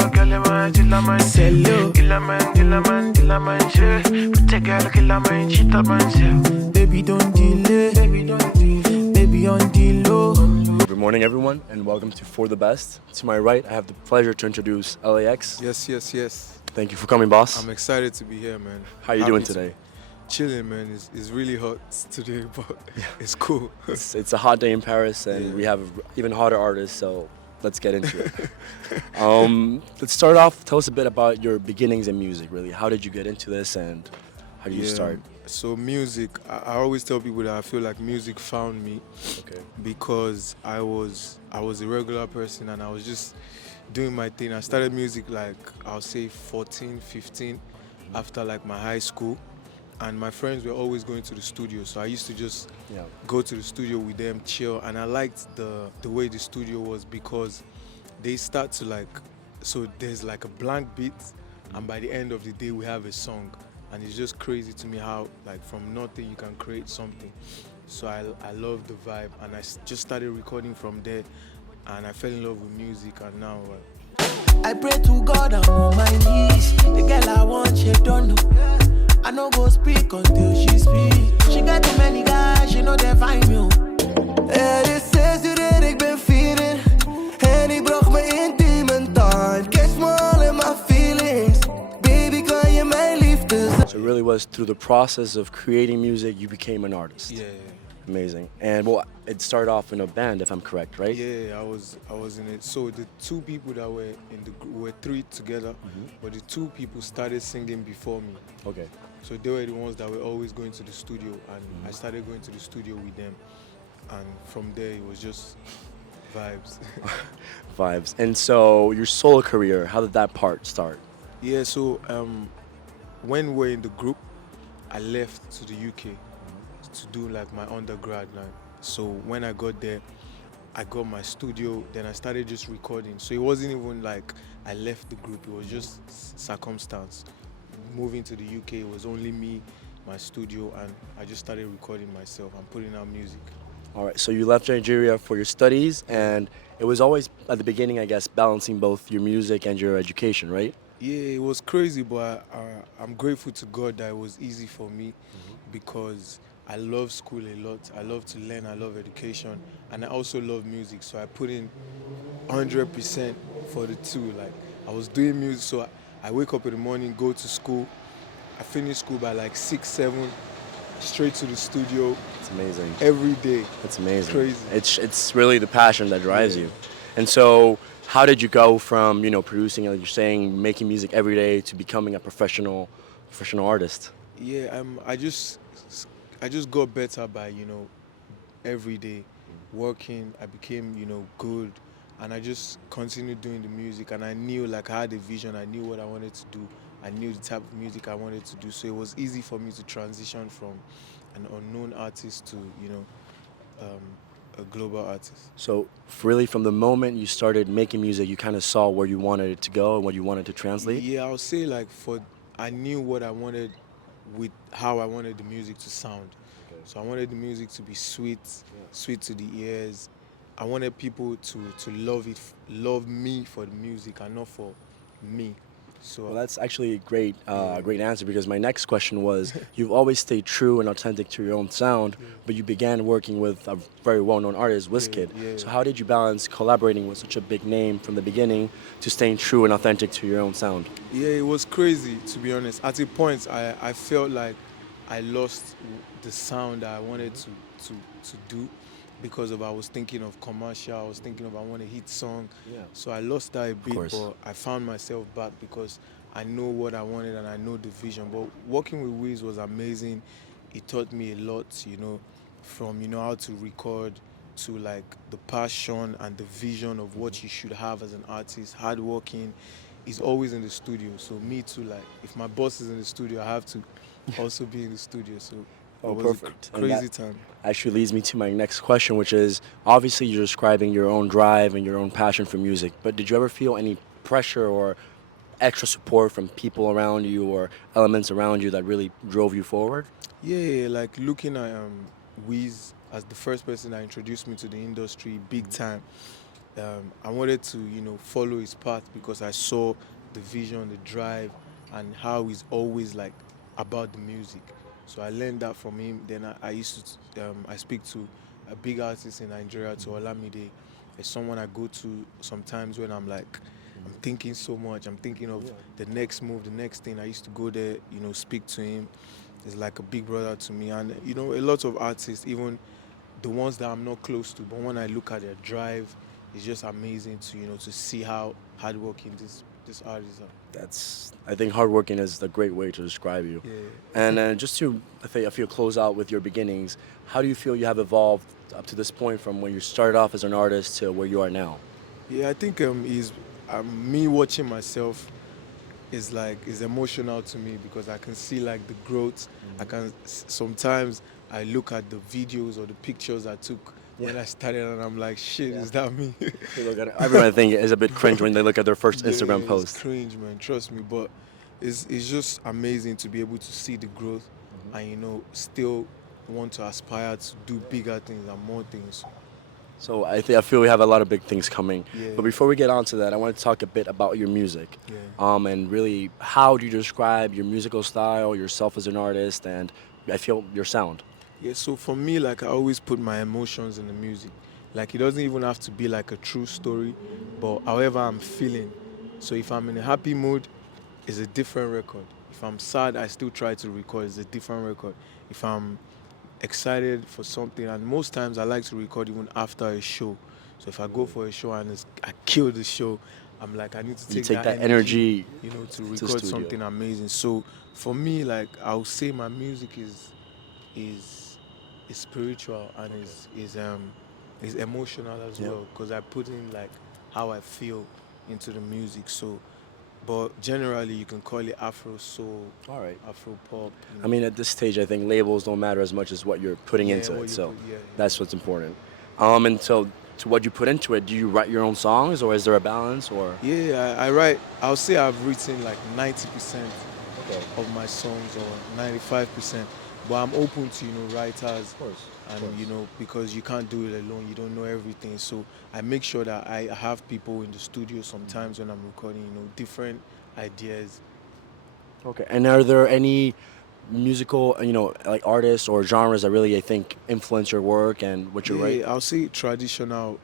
your girl, man, till I'm man, Hello. till I'm man, shit. With a girl, kill a man, cheat a man, shit. Baby, don't delay. Baby, on the low. Good morning, everyone, and welcome to For the Best. To my right, I have the pleasure to introduce L.A.X. Yes. Thank you for coming, boss. I'm excited to be here, man. How you doing today? Chilling, man. It's really hot today, but it's cool. It's a hot day in Paris, and we have even hotter artists, so let's get into it. Let's start off. Tell us a bit about your beginnings in music, really. How did you get into this, and how did you start? So music, I always tell people that I feel like music found me because I was a regular person and I was just doing my thing. I started music like, I'll say 14, 15, after like my high school. And my friends were always going to the studio, so I used to just go to the studio with them, chill. And I liked the way the studio was because they start to like, so there's like a blank beat, and by the end of the day we have a song. And it's just crazy to me how like from nothing you can create something. So I love the vibe, and I just started recording from there, and I fell in love with music, and now I pray to God, I'm on my knees. The girl I want, she don't know. I no go speak until she speak. She got too many guys, she know they find me. Het is 6 uur en ik ben feeling. En ik bracht me intieme time. Catch me all in my feelings. Baby, kan je mijn liefde zijn? So it really was through the process of creating music, you became an artist. Yeah. Amazing. And well, it started off in a band, if I'm correct, right? Yeah, I was in it. So the two people that were in the group, were three together, but the two people started singing before me. Okay. So they were the ones that were always going to the studio, and I started going to the studio with them. And from there, it was just vibes. Vibes. And so your solo career, how did that part start? Yeah, so when we were in the group, I left to the UK to do like my undergrad. So when I got there, I got my studio, then I started just recording. So it wasn't even like I left the group, it was just circumstance. Moving to the UK, it was only me, my studio, and I just started recording myself and putting out music. All right, so you left Nigeria for your studies, and it was always, at the beginning, I guess, balancing both your music and your education, right? Yeah, it was crazy, but I'm grateful to God that it was easy for me because I love school a lot. I love to learn, I love education, and I also love music, so I put in 100% for the two. Like, I was doing music, so I wake up in the morning, go to school. I finish school by like 6, 7, straight to the studio. It's amazing. Every day. It's amazing. Crazy. It's really the passion that drives you. And so how did you go from, producing, like you're saying, making music every day to becoming a professional artist? Yeah, I just got better by, every day working. I became, good. And I just continued doing the music, and I knew like I had a vision, I knew what I wanted to do, I knew the type of music I wanted to do, so it was easy for me to transition from an unknown artist to, a global artist. So really from the moment you started making music, you kind of saw where you wanted it to go and what you wanted to translate? Yeah, I would say like I knew what I wanted with how I wanted the music to sound. Okay. So I wanted the music to be sweet to the ears. I wanted people to love me for the music and not for me. So well, that's actually a great answer, because my next question was, you've always stayed true and authentic to your own sound, but you began working with a very well-known artist, Wizkid. So how did you balance collaborating with such a big name from the beginning to staying true and authentic to your own sound? Yeah, it was crazy, to be honest. At a point, I felt like I lost the sound that I wanted to do. Because I was thinking of commercial, I was thinking of I want a hit song. Yeah. So I lost that a bit, but I found myself back because I know what I wanted and I know the vision. But working with Wiz was amazing. It taught me a lot, from how to record to like the passion and the vision of what you should have as an artist. Hardworking is always in the studio. So me too, like if my boss is in the studio, I have to also be in the studio. So it was perfect. a crazy time. Actually leads me to my next question, which is, obviously you're describing your own drive and your own passion for music, but did you ever feel any pressure or extra support from people around you or elements around you that really drove you forward? Yeah, like looking at Wiz as the first person that introduced me to the industry big time, I wanted to, follow his path because I saw the vision, the drive, and how he's always like about the music. So I learned that from him. Then I used to, I speak to a big artist in Nigeria, to Olamide. It's someone I go to sometimes when I'm like, I'm thinking so much. I'm thinking of the next move, the next thing. I used to go there, speak to him. He's like a big brother to me. And, a lot of artists, even the ones that I'm not close to, but when I look at their drive, it's just amazing to see how hardworking this artist are. I think hardworking is a great way to describe you. Yeah. And just to, I feel, close out with your beginnings, how do you feel you have evolved up to this point from when you started off as an artist to where you are now? Yeah, I think me watching myself is emotional to me because I can see like the growth. Sometimes I look at the videos or the pictures I took when I started and I'm like, shit, is that me? Everyone I think is a bit cringe when they look at their first Instagram post. It's cringe, man, trust me. But it's just amazing to be able to see the growth and, still want to aspire to do bigger things and more things. So I feel we have a lot of big things coming. Yeah. But before we get on to that, I want to talk a bit about your music. Yeah. And really, how do you describe your musical style, yourself as an artist, and I feel your sound? Yeah, so for me, like, I always put my emotions in the music. Like, it doesn't even have to be like a true story, but however I'm feeling. So if I'm in a happy mood, it's a different record. If I'm sad, I still try to record, it's a different record. If I'm excited for something, and most times I like to record even after a show. So if I go for a show and I kill the show, I'm like, I need to take that energy, to record something amazing. So for me, like, I'll say my music is spiritual and is emotional as well, because I put in like how I feel into the music. So, but generally you can call it Afro soul, all right, Afro pop. I mean, at this stage, I think labels don't matter as much as what you're putting into it. So that's what's important. And so, to what you put into it, do you write your own songs, or is there a balance, or? Yeah, I write. I'll say I've written like 90% of my songs, or 95%. But I'm open to, writers, of course. And, because you can't do it alone, you don't know everything. So I make sure that I have people in the studio sometimes when I'm recording, different ideas. Okay, and are there any musical, like artists or genres that really, I think, influence your work and what you write? I'll say traditional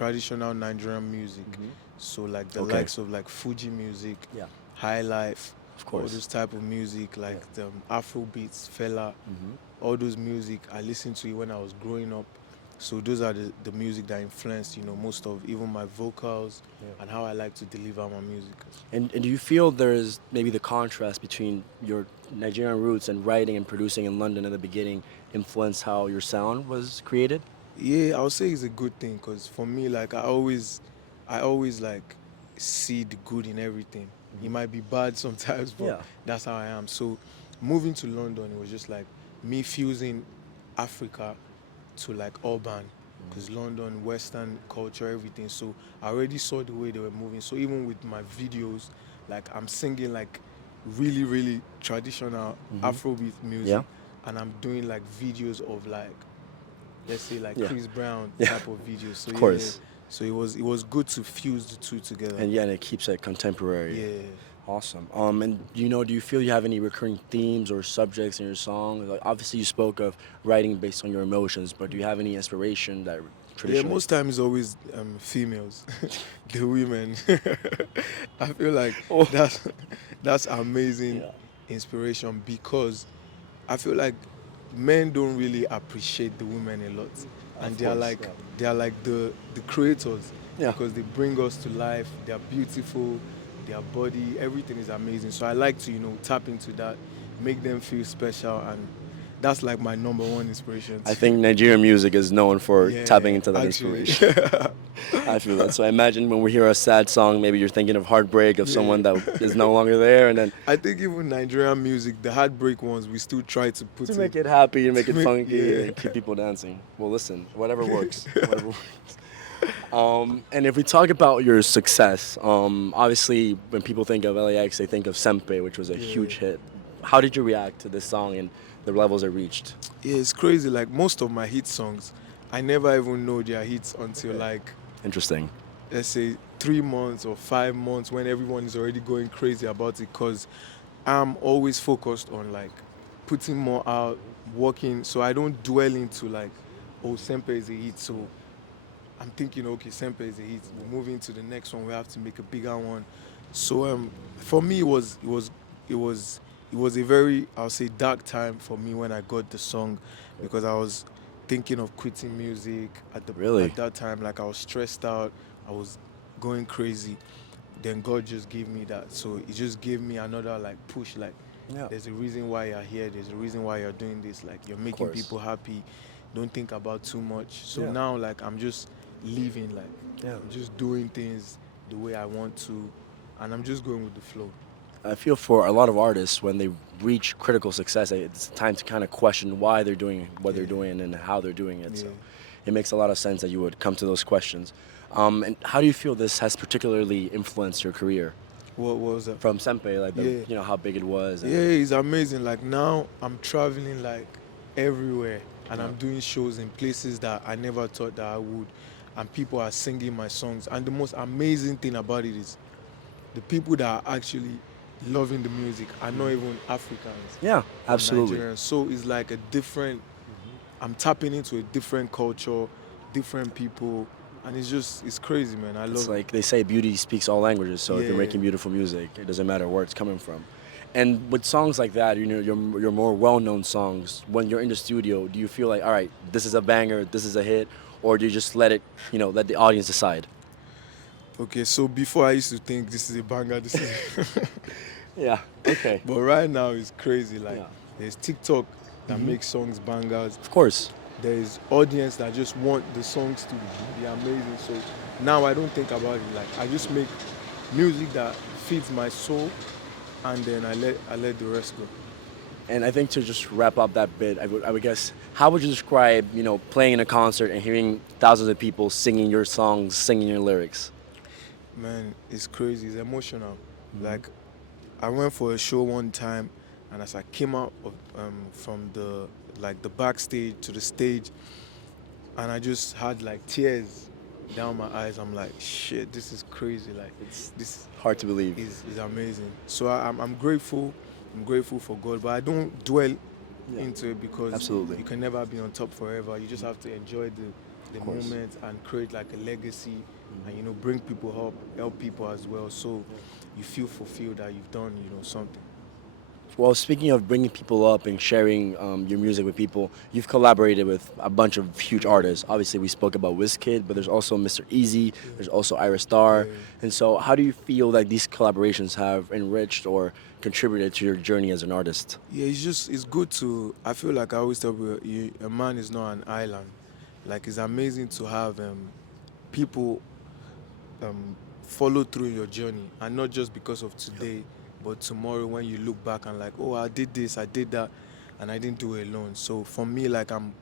Nigerian music. So like the likes of like Fuji music, High Life. Of course. All those type of music, like the Afro beats, Fela, all those music, I listened to it when I was growing up. So those are the music that influenced, most of even my vocals and how I like to deliver my music. And do you feel there's maybe the contrast between your Nigerian roots and writing and producing in London in the beginning influenced how your sound was created? Yeah, I would say it's a good thing, because for me, like, I always like see the good in everything. It might be bad sometimes, but that's how I am. So moving to London, it was just like me fusing Africa to like urban, because London, Western culture, everything. So I already saw the way they were moving. So even with my videos, like, I'm singing like really, really traditional Afrobeat music, and I'm doing like videos of like, let's say like Chris Brown type of videos. So, of course. So it was good to fuse the two together. And and it keeps it contemporary. Yeah. Awesome. And do you feel you have any recurring themes or subjects in your song? Like, obviously you spoke of writing based on your emotions, but do you have any inspiration that traditionally? Yeah, most times it's always females, the women. I feel like that's amazing inspiration, because I feel like men don't really appreciate the women a lot. And they are like the creators, because they bring us to life. They are beautiful, their body, everything is amazing. So I like to tap into that, make them feel special, and that's like my number one inspiration. I think Nigerian music is known for tapping into that inspiration. I feel that. So I imagine when we hear a sad song, maybe you're thinking of heartbreak of someone that is no longer there, and then I think even Nigerian music, the heartbreak ones, we still try to put make it happy and make it funky and keep people dancing. Well, listen, whatever works. Whatever works. And if we talk about your success, obviously when people think of L.A.X, they think of Sempe, which was a huge hit. How did you react to this song and the levels it reached? Yeah, it's crazy. Like, most of my hit songs, I never even know they are hits until like Interesting. let's say 3 months or 5 months when everyone is already going crazy about it, because I'm always focused on like putting more out, working, so I don't dwell into like, oh, Semper is a hit, so I'm thinking, okay, Semper is a hit, we're moving to the next one, we have to make a bigger one. So for me, it was a very, I'll say, dark time for me when I got the song, because I was thinking of quitting music Really? at that time. Like, I was stressed out, I was going crazy. Then God just gave me that, so it just gave me another like push. Like, Yeah. there's a reason why you're here. There's a reason why you're doing this. Like, you're making course. people happy. Don't think about too much. So Yeah. now, like, I'm just living. Like, Yeah. I'm just doing things the way I want to, and I'm just going with the flow. I feel for a lot of artists, when they reach critical success, it's time to kind of question why they're doing what they're doing and how they're doing it. So Yeah. it makes a lot of sense that you would come to those questions. And how do you feel this has particularly influenced your career? What was that? From Sempe, like Yeah. how big it was. And Yeah, it's amazing. Like, now I'm traveling like everywhere, and I'm doing shows in places that I never thought that I would, and people are singing my songs. And the most amazing thing about it is the people that are actually loving the music are not even Africans. Yeah, or absolutely. Nigerians. So it's like a different. I'm tapping into a different culture, different people, and it's crazy, man. I love It's it. like they say, beauty speaks all languages. So if you're Yeah. making beautiful music, it doesn't matter where it's coming from. And with songs like that, your more well-known songs, when you're in the studio, do you feel like, all right, this is a banger, this is a hit, or do you just let it, let the audience decide? Okay, so before I used to think this is a banger, this is. Yeah. Okay. But right now it's crazy. Like, Yeah. there's TikTok that makes songs bangers. Of course. There's audience that just want the songs to be amazing. So now I don't think about it. Like, I just make music that feeds my soul, and then I let the rest go. And I think to just wrap up that bit, I would guess, how would you describe, playing in a concert and hearing thousands of people singing your songs, singing your lyrics? Man, it's crazy. It's emotional. Like, I went for a show one time, and as I came out from the backstage to the stage, and I just had like tears down my eyes. I'm like, shit, this is crazy. Like, this Hard to believe. is amazing. So I'm grateful. I'm grateful for God, but I don't dwell into it, because Absolutely. you can never be on top forever. You just have to enjoy the course. moment and create like a legacy, and bring people up, help people as well. So you feel fulfilled that you've done something. Well, speaking of bringing people up and sharing your music with people, you've collaborated with a bunch of huge artists. Obviously, we spoke about Wizkid, but there's also Mr. Easy, there's also Iris Star. Yeah. And so how do you feel like these collaborations have enriched or contributed to your journey as an artist? Yeah, it's good to. I feel like I always tell people, a man is not an island. Like, it's amazing to have people follow through in your journey, and not just because of today, but tomorrow, when you look back and like, oh, I did this, I did that, and I didn't do it alone. So for me, like, I'm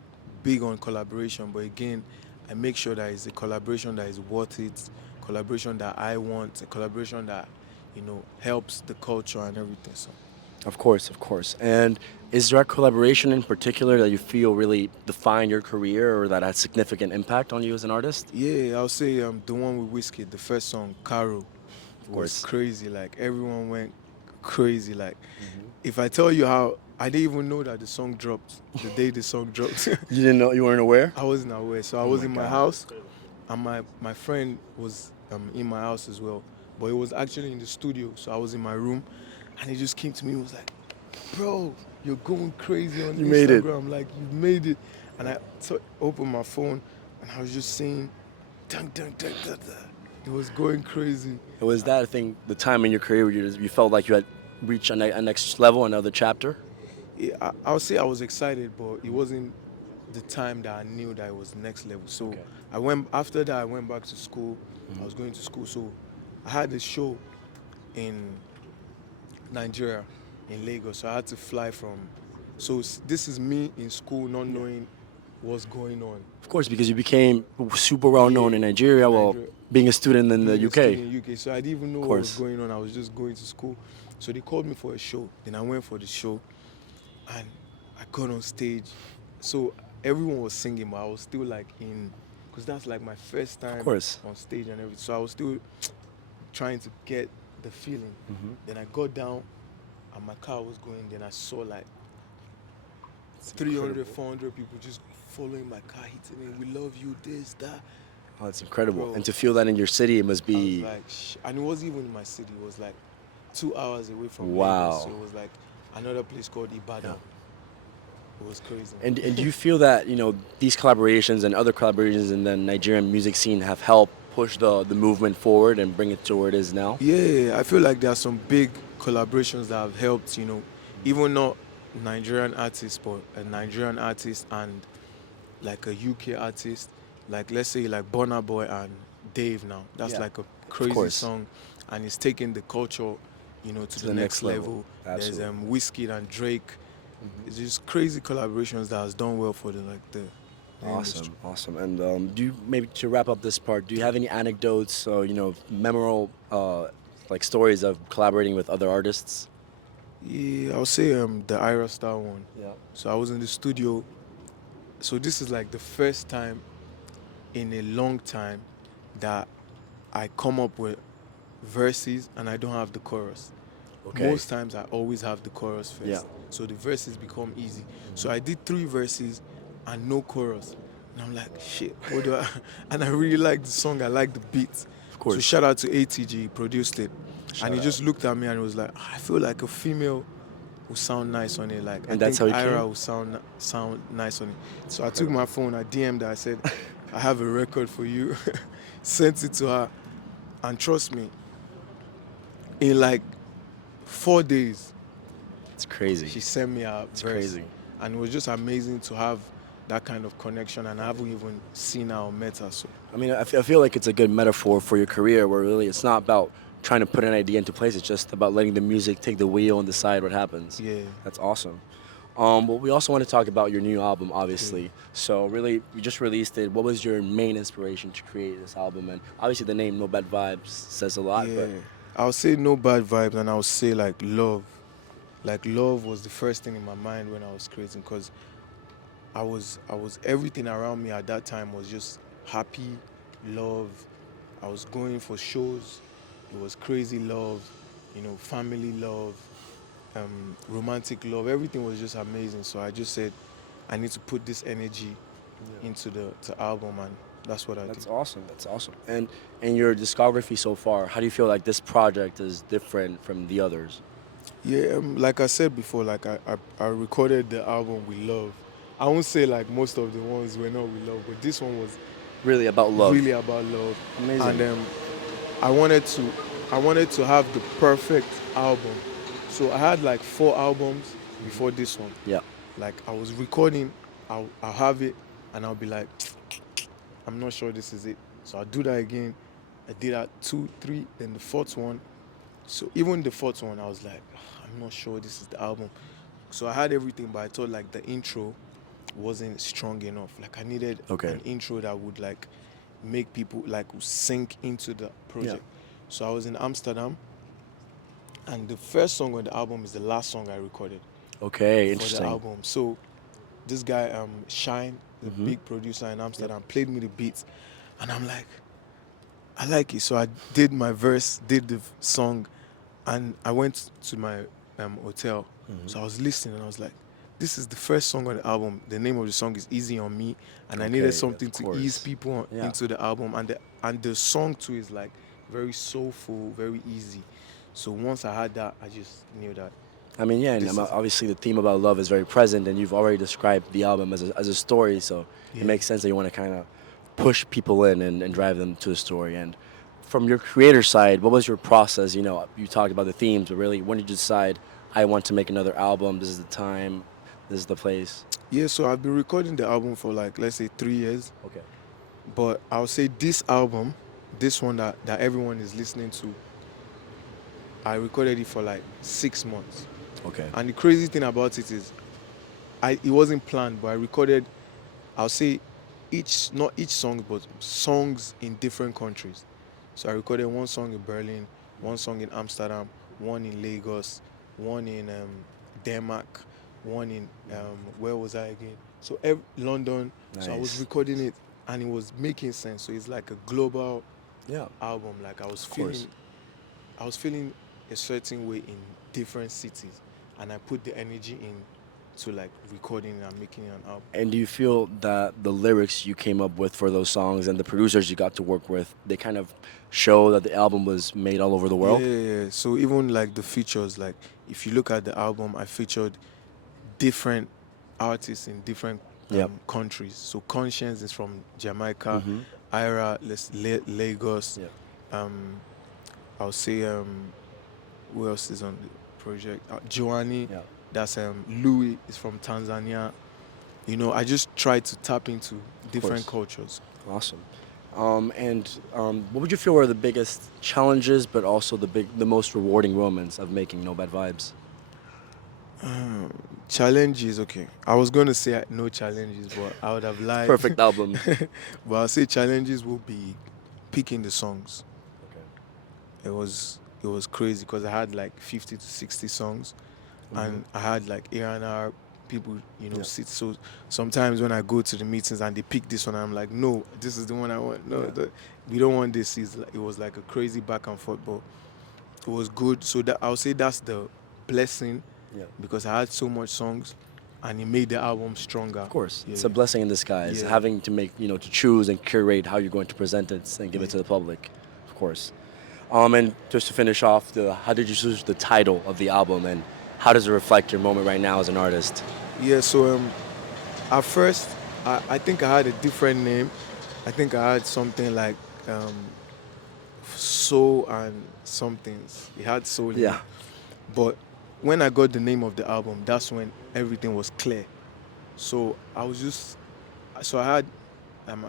big on collaboration, but again, I make sure that it's a collaboration that is worth it, collaboration that I want, a collaboration that helps the culture and everything. So. Of course, of course. And is there a collaboration in particular that you feel really defined your career or that had significant impact on you as an artist? Yeah, I'll say the one with Wizkid, the first song, Caro, course. was crazy. Like, everyone went crazy. Like, if I tell you how, I didn't even know that the song dropped the day the song dropped. You didn't know, you weren't aware? I wasn't aware. So I was in my house, and my friend was in my house as well. But it was actually in the studio. So I was in my room, and he just came to me and was like, bro, you're going crazy on You Instagram. made it. Like, you made it. And I opened my phone, and I was just saying, dun, dun, dun, dun, dun. It was going crazy. Was that, I think, the time in your career where you felt like you had reached a next level, another chapter? Yeah, I would say I was excited, but it wasn't the time that I knew that it was next level. So after that, I went back to school. I was going to school. So I had a show in Nigeria, in Lagos. So I had to fly from. So this is me in school, not knowing what's going on. Of course, because you became super well known in Nigeria while being a student in the Being a UK. student in UK. So I didn't even know what was course. going on. I was just going to school. So they called me for a show. Then I went for the show, and I got on stage. So everyone was singing, but I was still like in because that's like my first time Of course. on stage and everything. So I was still trying to get the feeling. Then I got down and my car was going. Then I saw like 300, 400 people just following my car, hitting me. We love you, this, that. Oh, it's incredible. Bro, And to feel that in your city, it must I be... was like, and it wasn't even in my city. It was like 2 hours away from Wow. Lagos. So it was like another place called Ibadan. It was crazy. And do you feel that, you know, these collaborations and other collaborations in the Nigerian music scene have helped push the movement forward and bring it to where it is now? Yeah, I feel like there are some big collaborations that have helped, you know, even not Nigerian artists, but a Nigerian artist and like a UK artist, like let's say like Burna Boy and Dave now. That's Yeah. like a crazy song, and it's taking the culture, you know, to the next level. Absolutely. There's Whiskey and Drake. It's just crazy collaborations that has done well for the industry. Awesome. And do you, maybe to wrap up this part, do you have any anecdotes or, you know, memorable like stories of collaborating with other artists? Yeah, I'll say the Ira Star one. Yeah. So I was in the studio. So this is like the first time in a long time that I come up with verses and I don't have the chorus. Okay. Most times I always have the chorus first. Yeah. So the verses become easy. So I did 3 verses and no chorus. And I'm like, shit, what do I... And I really like the song. I like the beat. Of course. So shout out to ATG, he produced it. Shout and he out. just looked at me and was like, I feel like a female will sound nice on it. Like, And I that's think how it Ira came? will sound nice on it. So I took my phone, I DM'd her, I said, I have a record for you. Sent it to her. And trust me, in like 4 days, It's crazy. she sent me a It's verse. crazy. And it was just amazing to have that kind of connection, and I haven't even seen her or met her. So I mean, I feel like it's a good metaphor for your career where really it's not about trying to put an idea into place. It's just about letting the music take the wheel and decide what happens. yeah. That's awesome. Well, we also want to talk about your new album, obviously. So really, you just released it. What was your main inspiration to create this album? And obviously the name No Bad Vibes says a lot. Yeah. But I'll say no bad vibes, and I'll say like love. Like love was the first thing in my mind when I was creating, because I was everything around me at that time was just happy, love. I was going for shows. It was crazy love, you know, family love, romantic love. Everything was just amazing. So I just said, I need to put this energy into the album, and that's what I That's did. awesome. That's awesome. And in your discography so far, how do you feel like this project is different from the others? Yeah, like I said before, like I recorded the album with love. I won't say like most of the ones were not with love, but this one was Really about love. really about love. Amazing. And I wanted to have the perfect album. So I had like 4 albums before this one. Yeah. Like I was recording, I'll have it, and I'll be like, I'm not sure this is it. So I'll do that again. I did that 2, 3, then the 4th one. So even the 4th one, I was like, I'm not sure this is the album. So I had everything, but I thought like the intro wasn't strong enough. Like I needed an intro that would like make people like sink into the project. Yeah. So I was in Amsterdam, and the first song on the album is the last song I recorded Okay, for interesting. the album. So this guy, Shine, the big producer in Amsterdam, played me the beats, and I'm like, I like it. So I did my verse, did the song, and I went to my hotel. So I was listening, and I was like, this is the first song on the album. The name of the song is Easy on Me, and I needed something to ease people into the album. And the song too is like very soulful, very easy. So once I had that, I just knew that. I mean, yeah, and obviously the theme about love is very present, and you've already described the album as a story, so it makes sense that you want to kind of push people in and drive them to the story. And from your creator side, what was your process? You know, you talked about the themes, but really, when did you decide, I want to make another album, this is the time, this is the place? Yeah, so I've been recording the album for like, let's say 3 years. Okay. But I'll say this album, this one that everyone is listening to, I recorded it for like 6 months. Okay. And the crazy thing about it is, it wasn't planned, but I recorded, I'll say not each song, but songs in different countries. So I recorded 1 song in Berlin, 1 song in Amsterdam, 1 in Lagos, 1 in Denmark, 1 in, where was I again? So London. Nice. So I was recording it and it was making sense. So it's like a global Yeah. album. Like I was course. feeling a certain way in different cities, and I put the energy in to like recording and making an album. And do you feel that the lyrics you came up with for those songs and the producers you got to work with, they kind of show that the album was made all over the world? Yeah. So even like the features, like if you look at the album, I featured different artists in different Yep. countries. So Conscience is from Jamaica, Mhm. Ira, Lagos. Yeah. I'll say who else is on the project? Joanny, Yeah. that's Louis is from Tanzania. You know, I just try to tap into different cultures. Awesome. What would you feel were the biggest challenges, but also the most rewarding moments of making No Bad Vibes? Challenges, okay. I was going to say no challenges, but I would have lied. Perfect album. But I'll say challenges will be picking the songs. Okay. It was crazy because I had like 50 to 60 songs, and I had like A&R people, you know, Yeah. sit. So sometimes when I go to the meetings and they pick this one, I'm like, no, this is the one I want. No, we don't want this. It was like a crazy back and forth, but it was good. So that I'll say that's the blessing, Yeah. because I had so much songs, and it made the album stronger. Of course, Yeah, it's a blessing in disguise. Yeah. Having to make, to choose and curate how you're going to present it and give it to the public, of course. And just to finish off, how did you choose the title of the album, and how does it reflect your moment right now as an artist? Yeah, so at first, I think I had a different name. I think I had something like Soul and somethings. It had Soul in it. Yeah. But when I got the name of the album, that's when everything was clear. So I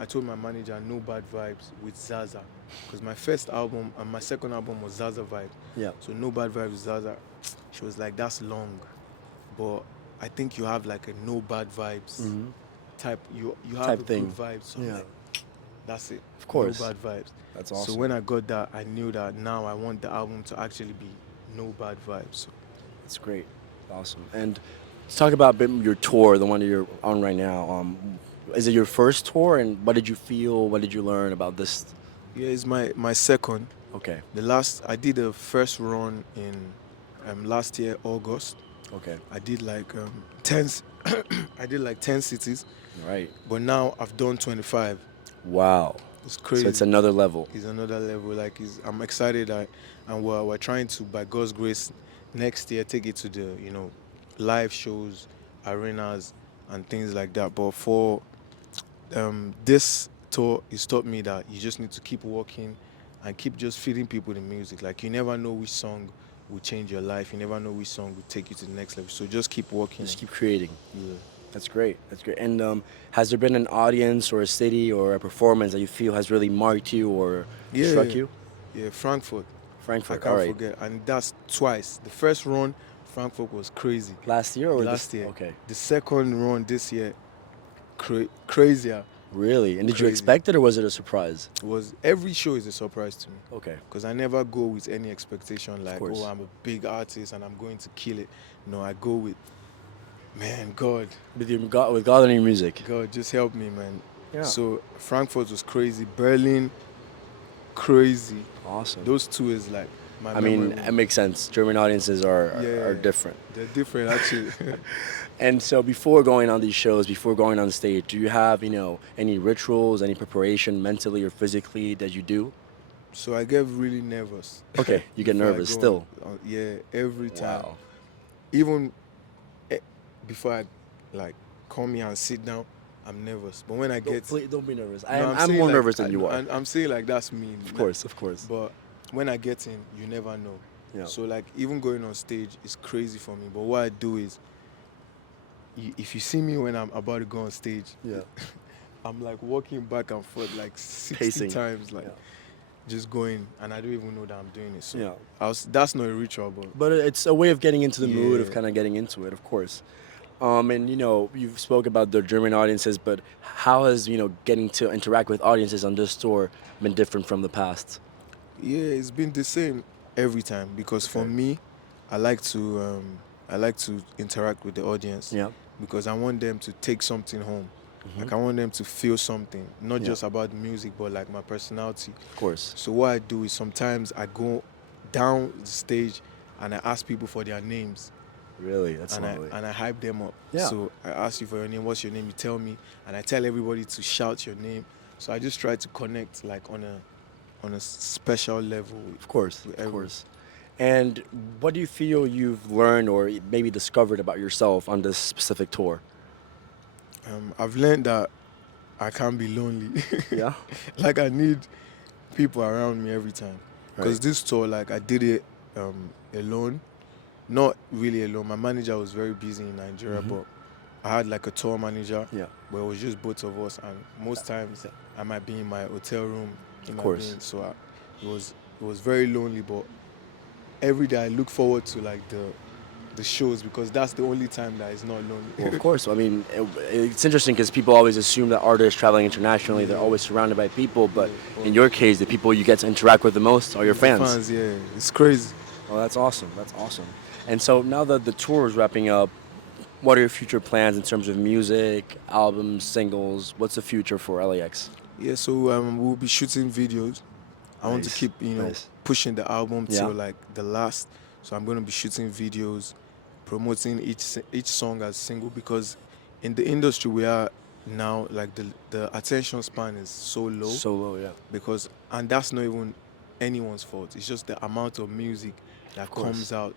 told my manager, No Bad Vibes with Zaza. Because my first album and my second album was Zaza Vibe. Yeah. So No Bad Vibes with Zaza. She was like, that's long. But I think you have like a no bad vibes type. You have Type a thing. good vibe. So I'm Yeah. like, that's it. Of course. No bad vibes. That's awesome. So when I got that, I knew that now I want the album to actually be no bad vibes. So That's great. Awesome. And let's talk about a bit your tour, the one that you're on right now. Is it your first tour, and what did you feel? What did you learn about this? yeah, it's my second. Okay. I did the first run in last year, August. Okay. I did like 10 I did like 10 cities, Right. but now I've done 25. Wow. It's crazy. So it's another level. It's another level. Like I'm excited, and we're trying to, by God's grace, next year take it to the live shows, arenas, and things like that. But for this tour, it's taught me that you just need to keep working and keep just feeding people the music. Like you never know which song will change your life. You never know which song will take you to the next level. So just keep working. Just keep creating. Yeah. That's great. That's great. And has there been an audience or a city or a performance that you feel has really marked you or struck you? Yeah, Frankfurt. Frankfurt. I can't All right. forget. And that's twice. The first run, Frankfurt was crazy. Last year or Last year. Okay. The second run this year, crazier. Really? And did you Crazy. expect it, or was it a surprise? Every show is a surprise to me, Okay. because I never go with any expectation like, course. oh, I'm a big artist and I'm going to kill it. No, I go with, man, God With God and your music. just help me, man. Yeah. So Frankfurt was crazy. Berlin, crazy. Awesome. Those two is like my I mean, memory. it makes sense. German audiences are different. They're different, actually. And so before going on these shows, before going on stage, do you have, any rituals, any preparation mentally or physically that you do? So I get really nervous. Okay, you get before I nervous go still. yeah, every time. Wow. Even before I come here and sit down, I'm nervous. But when I get, Don't be nervous. No, I'm saying more like- nervous than you are. I'm saying like that's me. Of course. But when I get in, you never know. Yeah. So like even going on stage is crazy for me. But what I do is, if you see me when I'm about to go on stage, Yeah. I'm like walking back and forth like 60 Pacing. times, like Yeah. just going, and I don't even know that I'm doing it. So Yeah. that's not a ritual, but But it's a way of getting into the mood, of Yeah. kind of getting into it, of course. And you've spoke about the German audiences, but how has getting to interact with audiences on this tour been different from the past? yeah, it's been the same every time, because for Okay. me, I like to interact with the audience. Yeah. Because I want them to take something home. Like I want them to feel something, not Yeah. just about music, but like my personality. Of course. So what I do is sometimes I go down the stage and I ask people for their names. Really, that's and lovely. I hype them up. Yeah. So I ask you for your name. What's your name? You tell me, and I tell everybody to shout your name. So I just try to connect like on a special level. Of course, with of everyone. course. And what do you feel you've learned or maybe discovered about yourself on this specific tour? I've learned that I can't be lonely. Yeah. Like I need people around me every time. Because Right. this tour, like I did it alone. Not really alone. My manager was very busy in Nigeria, but I had like a tour manager. Yeah. Where it was just both of us, and most times I might be in my hotel room. Of course. So it was very lonely. But every day I look forward to like the shows because that's the only time that it's not lonely. Well, of course. I mean, it's interesting because people always assume that artists traveling internationally, they're always surrounded by people. But in your case, the people you get to interact with the most are your fans. Yeah, it's crazy. Well, that's awesome. That's awesome. And so now that the tour is wrapping up, what are your future plans in terms of music, albums, singles? What's the future for L.A.X? Yeah, so we'll be shooting videos. I want to Nice, keep nice. pushing the album Yeah. till like the last. So I'm going to be shooting videos, promoting each song as single because in the industry we are now, like the attention span is so low. So low, yeah. And that's not even anyone's fault. It's just the amount of music that course. comes out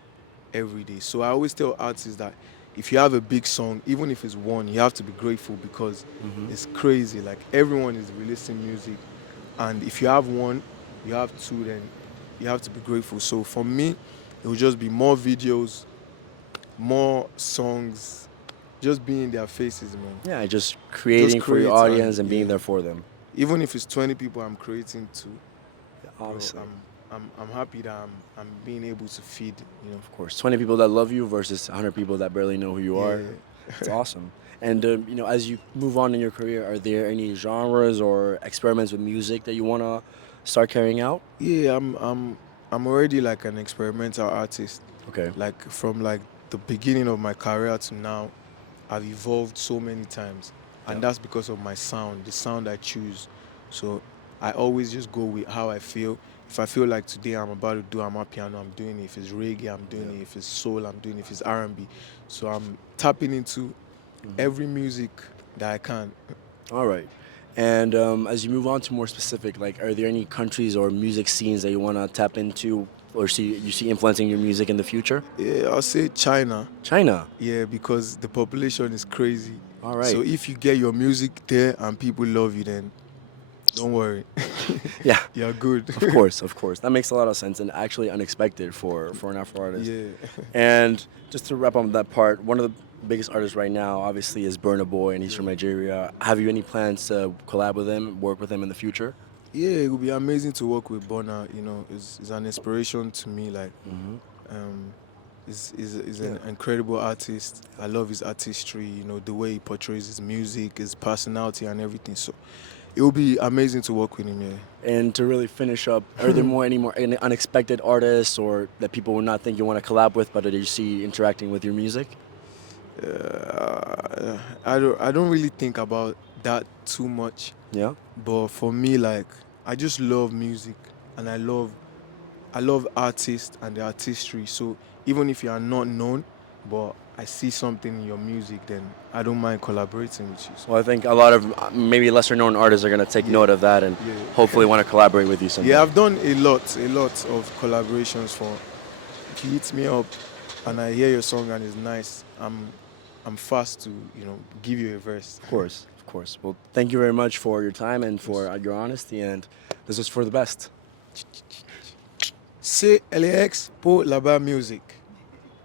every day. So I always tell artists that if you have a big song, even if it's one, you have to be grateful because it's crazy. Like everyone is releasing music, and if you have one, you have two, then you have to be grateful. So for me, it will just be more videos, more songs, just being in their faces, man. Yeah, just creating for your create audience and being yeah. there for them. Even if it's 20 people I'm creating to, bro, Obviously. I'm happy that I'm being able to feed, Of course, 20 people that love you versus 100 people that barely know who you are. Yeah. It's awesome. And as you move on in your career, are there any genres or experiments with music that you want to start carrying out? Yeah, I'm already like an experimental artist. Okay. Like from like the beginning of my career to now, I've evolved so many times, and that's because of my sound, the sound I choose. So I always just go with how I feel. If I feel like today I'm about to do amapiano, I'm doing it. If it's reggae, I'm doing it. If it's soul, I'm doing it. If it's R&B, so I'm tapping into every music that I can. All right. And as you move on to more specific, like, are there any countries or music scenes that you want to tap into or you see influencing your music in the future? Yeah, I'll say China. China. Yeah, because the population is crazy. All right. So if you get your music there and people love you, then don't worry. Yeah. You're good. Of course, of course. That makes a lot of sense and actually unexpected for an Afro artist. Yeah. And just to wrap up that part, one of the biggest artists right now obviously is Burna Boy, and he's from Nigeria. Have you any plans to collab with him, work with him in the future? Yeah, it would be amazing to work with Burna. It's an inspiration to me. Like, he's an incredible artist. I love his artistry. The way he portrays his music, his personality, and everything. So, it would be amazing to work with him. Yeah. And to really finish up, are there any unexpected artists or that people would not think you want to collab with, but that you see interacting with your music? I don't really think about that too much. Yeah. But for me, like, I just love music, and I love artists and the artistry. So even if you are not known, but I see something in your music, then I don't mind collaborating with you. So, Well, I think a lot of maybe lesser known artists are going to take note of that and hopefully want to collaborate with you someday. yeah, I've done a lot of collaborations for. If you hit me up and I hear your song and it's nice, I'm fast to give you a verse. Of course, of course. Well, thank you very much for your time and for your honesty, and this is for the best. C'est L.A.X pour là-bas music.